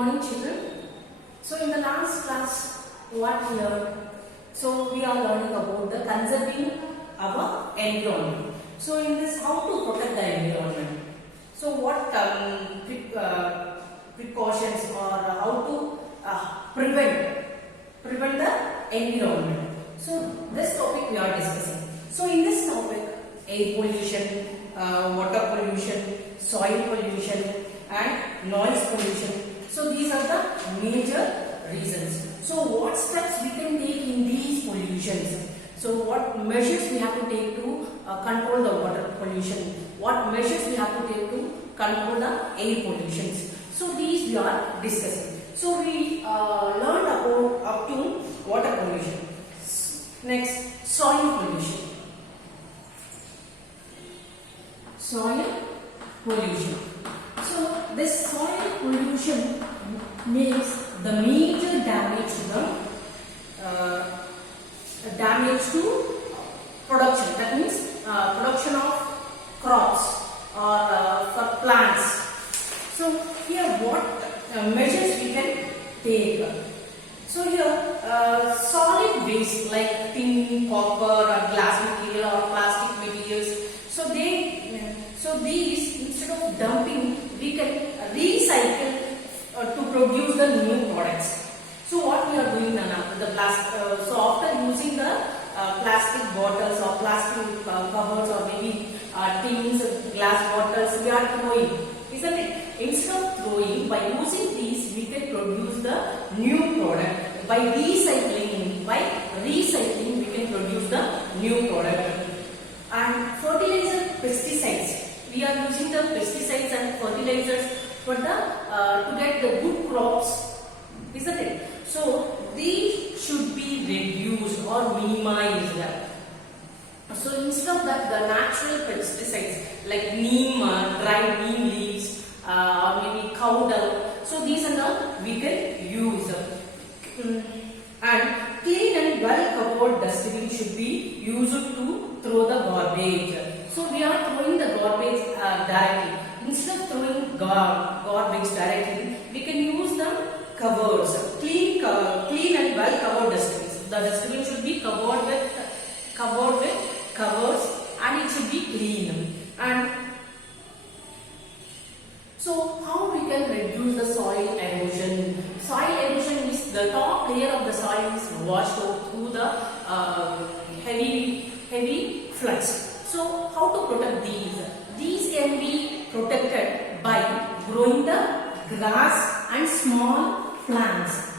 morning children. So in the last class what we learned? So we are learning about the conserving our environment. So in this, how to protect the environment. So what precautions or how to prevent the environment. So this topic we are discussing. So in this topic, air pollution, water pollution, soil pollution and noise pollution. So these are the major reasons. So what steps we can take in these pollutions? So what measures we have to take to control the water pollution? What measures we have to take to control the air pollutions? So these we are discussing. So we learned about up to water pollution. Next, soil pollution. Soil pollution. So this soil pollution makes the major damage to production. That means production of crops or for plants. So here what measures we can take? So here solid waste like tin, copper or glass material or plastic materials. So these instead of dumping we can recycle to produce the new products. So what we are doing now, the plastic. So after using the plastic bottles or plastic covers or maybe tins, glass bottles, we are throwing, isn't it? Instead of throwing, by using these, we can produce the new product. By recycling, we can produce the new product. And fertilizer, pesticides. We are using the pesticides and fertilizers for the to get the good crops, isn't it? So these should be reduced or minimized. So instead of that, the natural pesticides like neem, dried neem leaves, or maybe cow dung. So these and all we can use. And clean and well covered dustbin should be used to throw the garbage. So we are throwing the garbage directly. Instead of throwing garbage directly, we can use the covers, clean and well covered dustbins. The dustbin should be covered with covers and it should be clean. And so how we can reduce the soil erosion? Soil erosion is the top layer of the soil is washed out through the heavy floods. So how to protect these? These can be protected by growing the grass and small plants.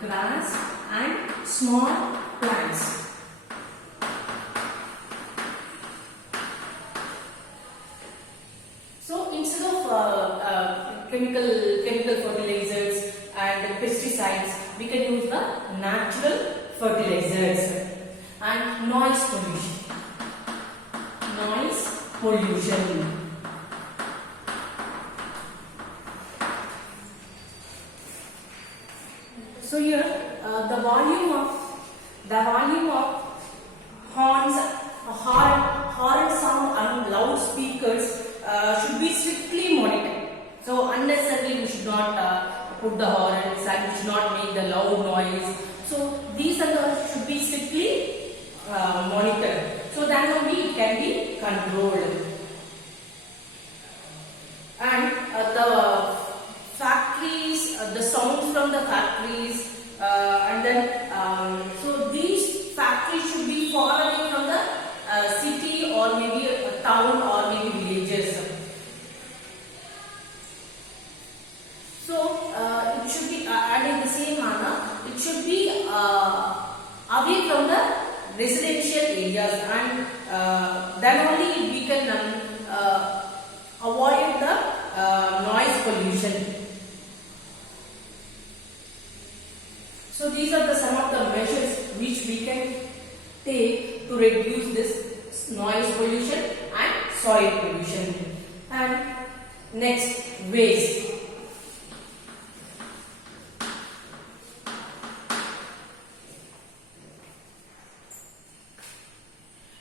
Grass and small plants. So instead of chemical fertilizers and pesticides, we can use the natural fertilizers. And noise pollution. Noise pollution. So here the volume of horn sound and loudspeakers should be strictly monitored. So unnecessarily we should not put the horns and we should not make the loud noise. So these and all should be strictly monitored. So that only it can be controlled. And the factories, the sounds from the factories, and then so these factories should be far away from the city or maybe a town or maybe villages. So it should be, and in the same manner, it should be away from the residential areas, and then only we can avoid the noise pollution. So these are some of the measures which we can take to reduce this noise pollution and soil pollution. And next, waste.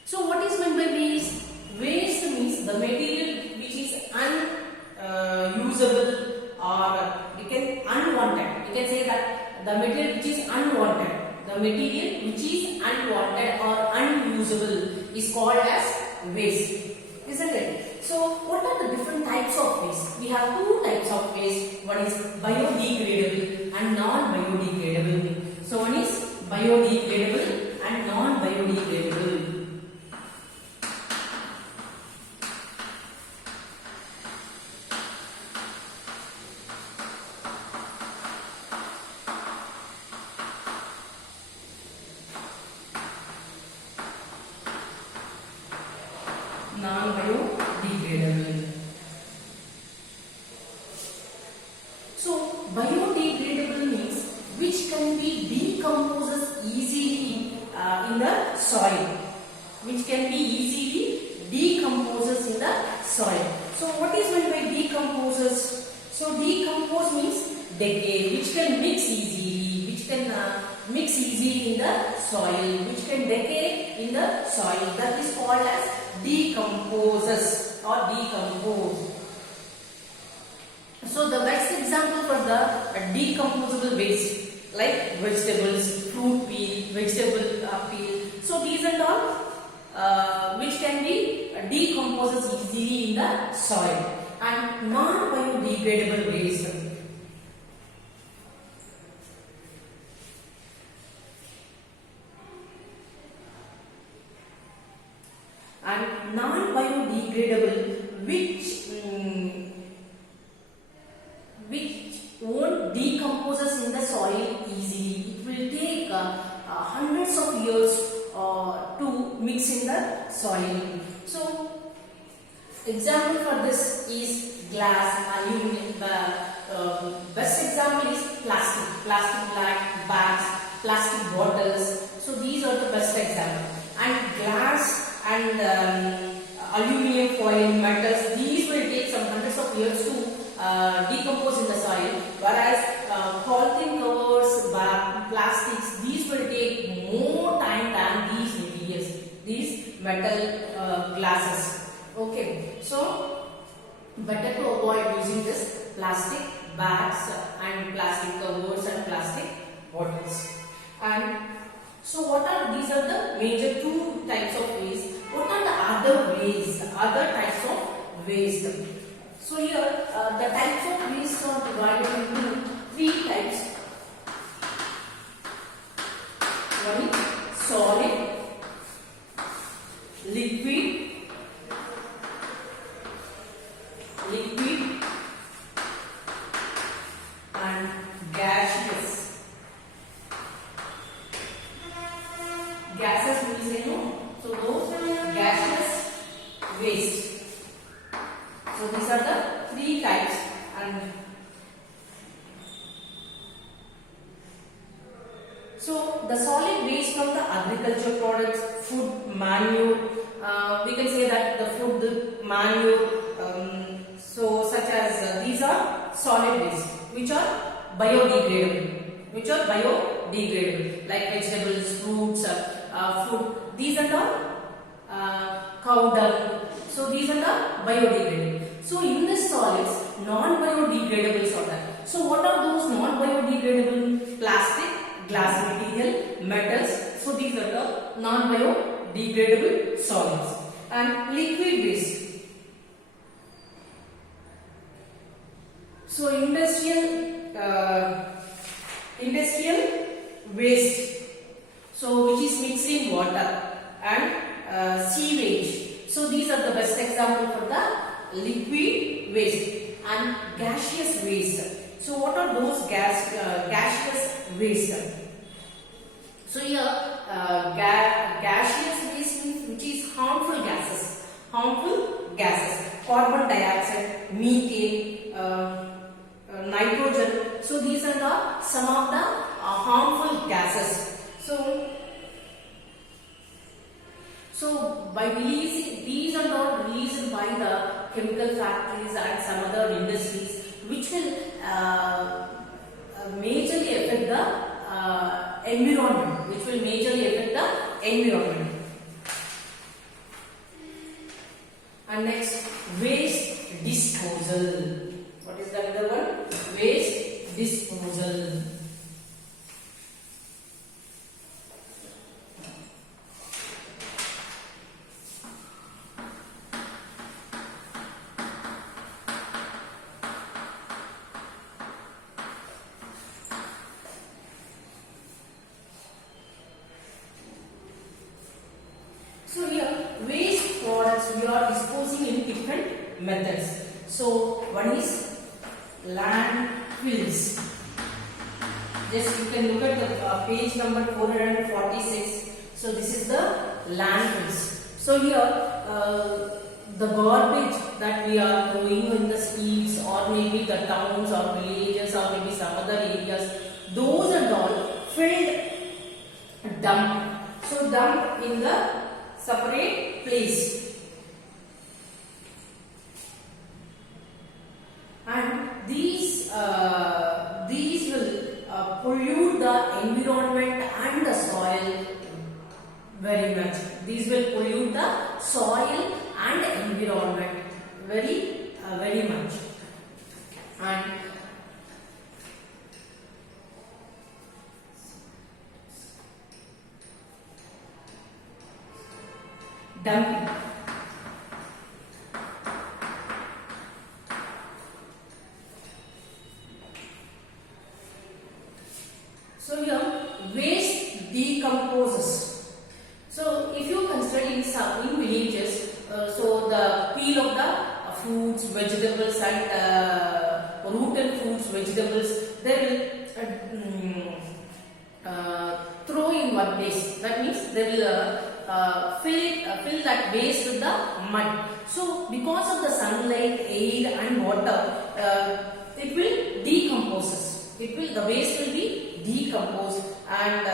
So what is meant by waste? Waste means the material which is unusable or we can have two types of waste. One is biodegradable and non-biodegradable. So one is biodegradable and non-biodegradable. Non-biodegradable. So biodegradable means which can be decomposes easily in the soil. Which can be easily decomposes in the soil. So what is meant by decomposes? So decompose means decay, which can mix easily, which can mix easily in the soil, which can decay in the soil. That is called as decomposes or decompose. So the best example for the decomposable waste like vegetables, fruit peel, vegetable peel. So these and all which can be decomposes easily in the soil. And non-biodegradable waste. And non-biodegradable which won't decomposes in the soil easily. It will take hundreds of years to mix in the soil. So example for this is glass, aluminum. Best example is plastic bags, plastic bottles. So these are the best example. And glass and aluminum foil, metals, these will take some hundreds of years to decompose in the soil, whereas polythene covers, plastics, these will take more time than these materials, these metal glasses. Okay, so better to avoid using this plastic bags and plastic covers and plastic bottles. And so what are these are the major two types of waste. What are the other types of waste? So here the types of waste are divided into three types. One is solid, liquid and gaseous. Gases means so those gaseous waste. So these are the three types. And so the solid waste from the agriculture products, food, manure, we can say that the food, manure, so such as these are solid waste which are biodegradable, like vegetables, fruits, food. These are the cow dung. So these are the biodegradable. So in the solids, non-biodegradables are there. So what are those non-biodegradable? Plastic, glass material, metals. So these are the non-biodegradable solids. And liquid waste. So industrial waste. So which is mixing water and sewage. So these are the best example for the liquid waste. And gaseous waste. So what are those gaseous waste? So here gaseous waste means which is harmful gases. Carbon dioxide, methane, nitrogen. So these are some of the harmful gases. So by releasing, these are not released by the chemical factories and some other industries, which will majorly affect the environment. And next, waste disposal. What is the other one? Waste disposal. methods. So one is landfills. Just you can look at the page number 446. So this is the landfills. So here the garbage that we are throwing in the streets, or maybe the towns or villages or maybe some other areas, those and all filled dump. So dump in the separate place. And these will pollute the environment and the soil very much. These will pollute the soil and environment very much. And dumping. So here waste decomposes. So if you consider in villages, so the peel of the fruits, vegetables and rooted fruits, vegetables, they will throw in one place. That means they will fill that waste with the mud. So because of the sunlight, air and water, it will decompose. The waste will be decomposed, and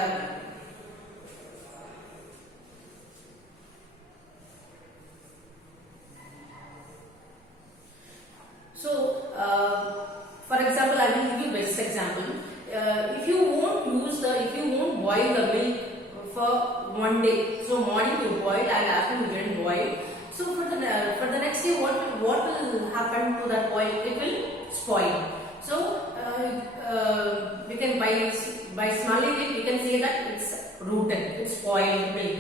for example, I will give you best example. If you won't boil the milk for one day, so morning you boil and afternoon you didn't boil. So for the next day, what will happen to that oil? It will spoil. So we can by smelling it, we can say that it's rooted, it's spoiled milk.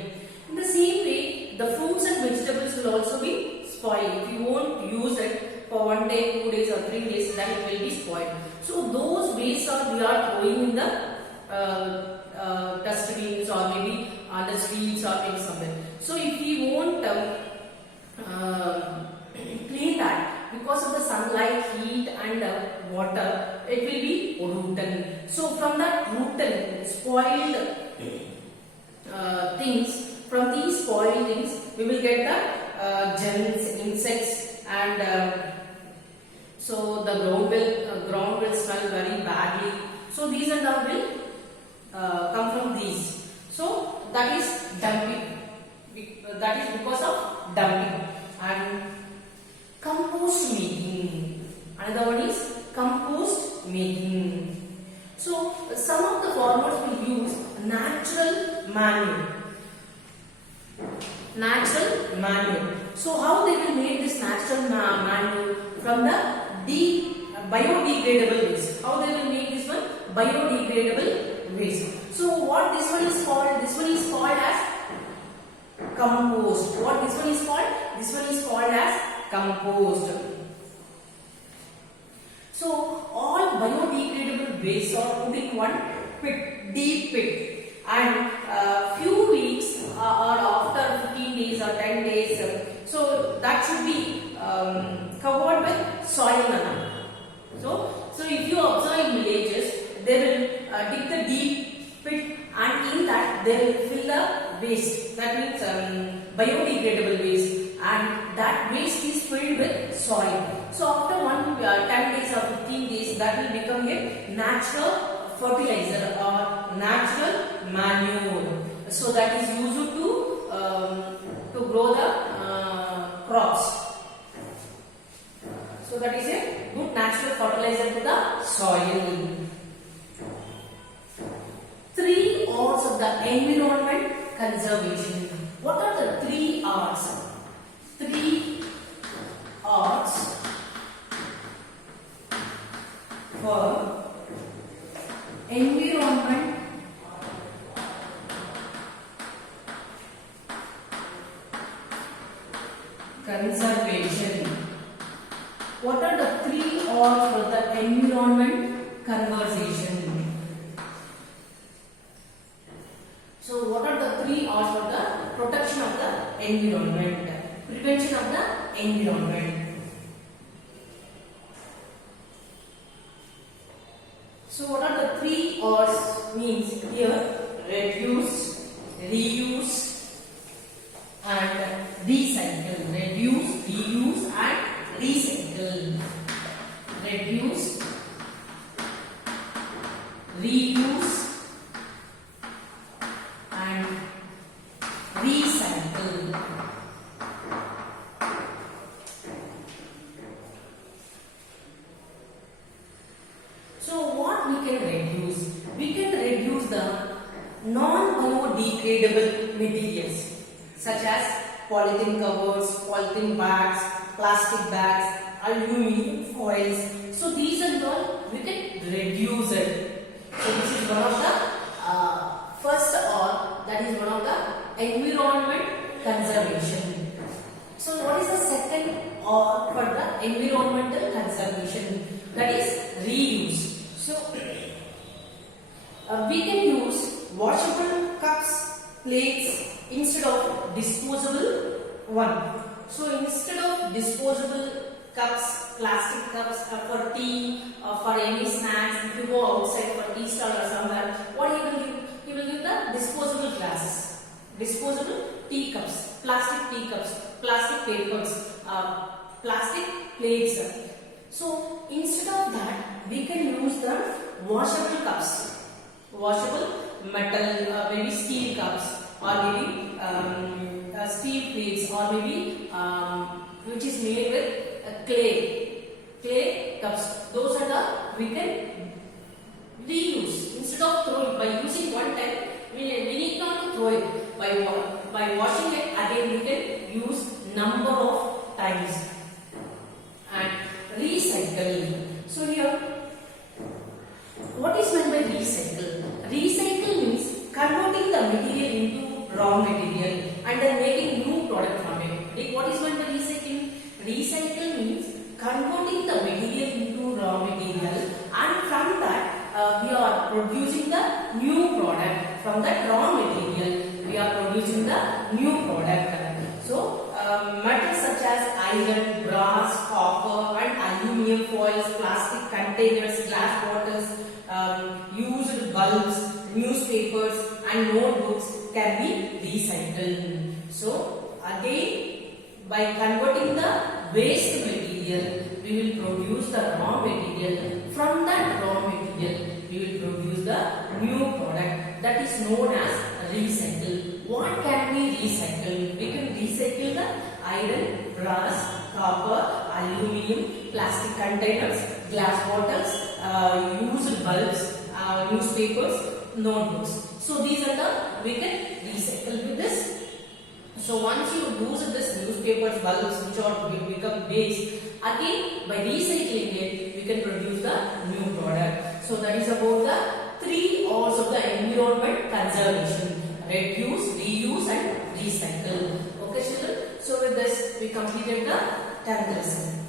In the same way, the fruits and vegetables will also be spoiled. If you won't use it for 1 day, 2 days or 3 days, then it will be spoiled. So those wastes we are throwing in the dustbins or maybe on the streets or maybe somewhere. So if we won't clean that, because of the sunlight, heat and water, it will be rotten. So from that rotten, spoiled things, from these spoiled things, we will get the germs, insects, and so the ground will smell very badly. So these and all will come from these. So that is dumping. That is because of dumping. And compost making. Another one is compost making. So some of the farmers will use natural manure. So how they will make this natural manure? From the biodegradable waste. How they will make this one? Biodegradable waste. So what this one is called? This one is called as compost. What this one is called? This one is called as compost. So all biodegradable waste are put in one pit, deep pit, and few weeks or after 15 days or 10 days, so that should be covered with soil. So if you observe in villages, they will dig the deep pit, and in that they will fill the waste. That means biodegradable waste, and that waste is filled with soil. So after 10 days or 15 days, that will become a natural fertilizer or natural manure. So that is used to grow the crops. So that is a good natural fertilizer to the soil. 3 R's of the environment conservation. What are the 3 R's? 3 R's for environment conservation. What are the 3 R's for the environment conservation? So what are the 3 R's for the protection of the environment, prevention of the environment? reduce, reuse and recycle. So what we can reduce? We can reduce the non-biodegradable materials such as polythene covers, polythene bags, plastic bags, aluminum foils. So these are all we can reduce it. So this is one of the first, or that is one of the environment conservation. So what is the second or for the environmental conservation? That is reuse. So we can use washable cups, plates instead of disposable one. So instead of disposable cups, plastic cups for tea or for any snacks, if you go outside for tea stall or somewhere, what he will give? He will give the disposable glasses, disposable tea cups, plastic papers, plastic plates. So instead of that, we can use the washable cups, washable metal, maybe steel cups, or maybe steel plates, or maybe which is made with clay cups. Those are the we can reuse instead of throwing. By using one time, we need not to throw it. By washing it again, we can use number of times. And recycle. So here, what is meant by recycle? Recycle means converting the material into raw material and then making new product from it. Like what is meant by recycling? Recycle means converting the material into raw material, and from that we are producing the new product. From that raw material, we are producing the new product. So metals such as iron, brass, copper and aluminum foils, plastic containers, glass bottles, used bulbs, newspapers and notebooks can be recycled. So again, by converting the waste material, we will produce the raw material. From that raw material, we will produce the new product, that is known as recycle. What can be recycled? We can recycle the iron, brass, copper, aluminum, plastic containers, glass bottles, used bulbs, newspapers, notebooks. So these are the we can recycle with this. So once you use this newspapers, bulbs which are become waste, again by recycling it, we can produce the new product. So that is about the 3 R's of the environment conservation: reduce, reuse and recycle. Okay children, so with this we completed the 10th lesson.